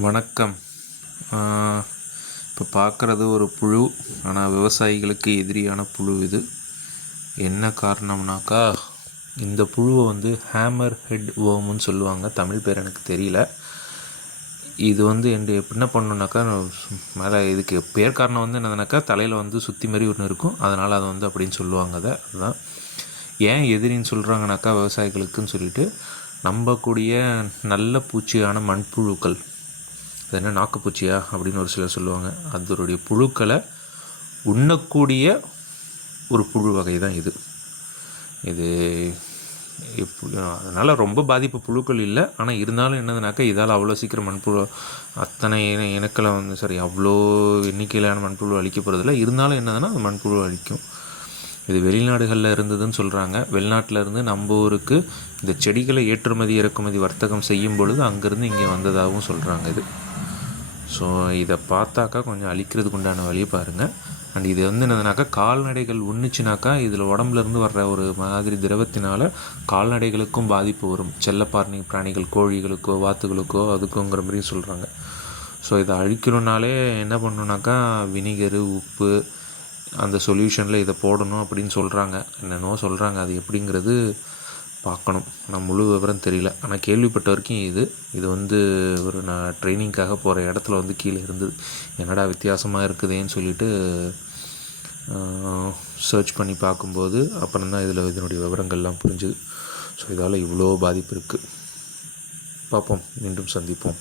வணக்கம். இப்போ பார்க்குறது ஒரு புழு, ஆனால் விவசாயிகளுக்கு எதிரியான புழு இது. என்ன காரணம்னாக்கா, இந்த புழுவை ஹேமர் ஹெட் ஓம்னு சொல்லுவாங்க. தமிழ் பேர் எனக்கு தெரியல. இது என்ன பண்ணணுன்னாக்கா, மேலே இதுக்கு பேர் காரணம் என்னதுனாக்கா, தலையில் சுற்றி மாதிரி ஒன்று இருக்கும். அதனால் அதை அப்படின்னு சொல்லுவாங்க. அதுதான் ஏன் எதிரின்னு சொல்கிறாங்கனாக்கா, விவசாயிகளுக்குன்னு சொல்லிட்டு நம்பக்கூடிய நல்ல பூச்சியான மண்புழுக்கள், அது என்ன நாக்குப்பூச்சியா அப்படின்னு ஒரு சிலர் சொல்லுவாங்க, அதனுடைய புழுக்களை உண்ணக்கூடிய ஒரு புழு வகை தான் இது. அதனால் ரொம்ப பாதிப்பு புழுக்கள் இல்லை. ஆனால் இருந்தாலும் என்னதுனாக்கா, இதால் அவ்வளோ சீக்கிரம் மண்புழு அத்தனை இனக்களை அவ்வளோ எண்ணிக்கையிலான மண்புழு அழிக்கப்படுறதில்ல. இருந்தாலும் என்னதுன்னா அது மண்புழு அழிக்கும். இது வெளிநாடுகளில் இருந்ததுன்னு சொல்கிறாங்க. வெளிநாட்டில் இருந்து நம்ம ஊருக்கு இந்த செடிகளை ஏற்றுமதி இறக்குமதி வர்த்தகம் செய்யும் பொழுது அங்கேருந்து இங்கே வந்ததாகவும் சொல்கிறாங்க. ஸோ இதை பார்த்தாக்கா கொஞ்சம் அழிக்கிறதுக்கு உண்டான வழியை பாருங்கள். அண்ட் இது என்னதுனாக்கா, கால்நடைகள் உண்ணுச்சுனாக்கா இதில் உடம்புலேருந்து வர்ற ஒரு மாதிரி திரவத்தினால் கால்நடைகளுக்கும் பாதிப்பு வரும். பிராணிகள், கோழிகளுக்கோ வாத்துகளுக்கோ அதுக்குங்கிற மாதிரி சொல்கிறாங்க. ஸோ இதை அழிக்கணுன்னாலே என்ன பண்ணணுன்னாக்கா, வினிகரு, உப்பு, அந்த சொல்யூஷனில் இதை போடணும் அப்படின்னு சொல்கிறாங்க. என்னென்னோ சொல்கிறாங்க. அது எப்படிங்கிறது பார்க்கணும். நான் முழு விவரம் தெரியல. ஆனால் கேள்விப்பட்ட வரைக்கும் இது ஒரு நான் ட்ரைனிங்காக போகிற இடத்துல கீழே இருந்தது. என்னடா வித்தியாசமாக இருக்குதேன்னு சொல்லிட்டு சர்ச் பண்ணி பார்க்கும்போது அப்புறம் தான் இதனுடைய விவரங்கள்லாம் புரிஞ்சுது. ஸோ இதால் இவ்வளோ பாதிப்பு இருக்குது. பார்ப்போம், மீண்டும் சந்திப்போம்.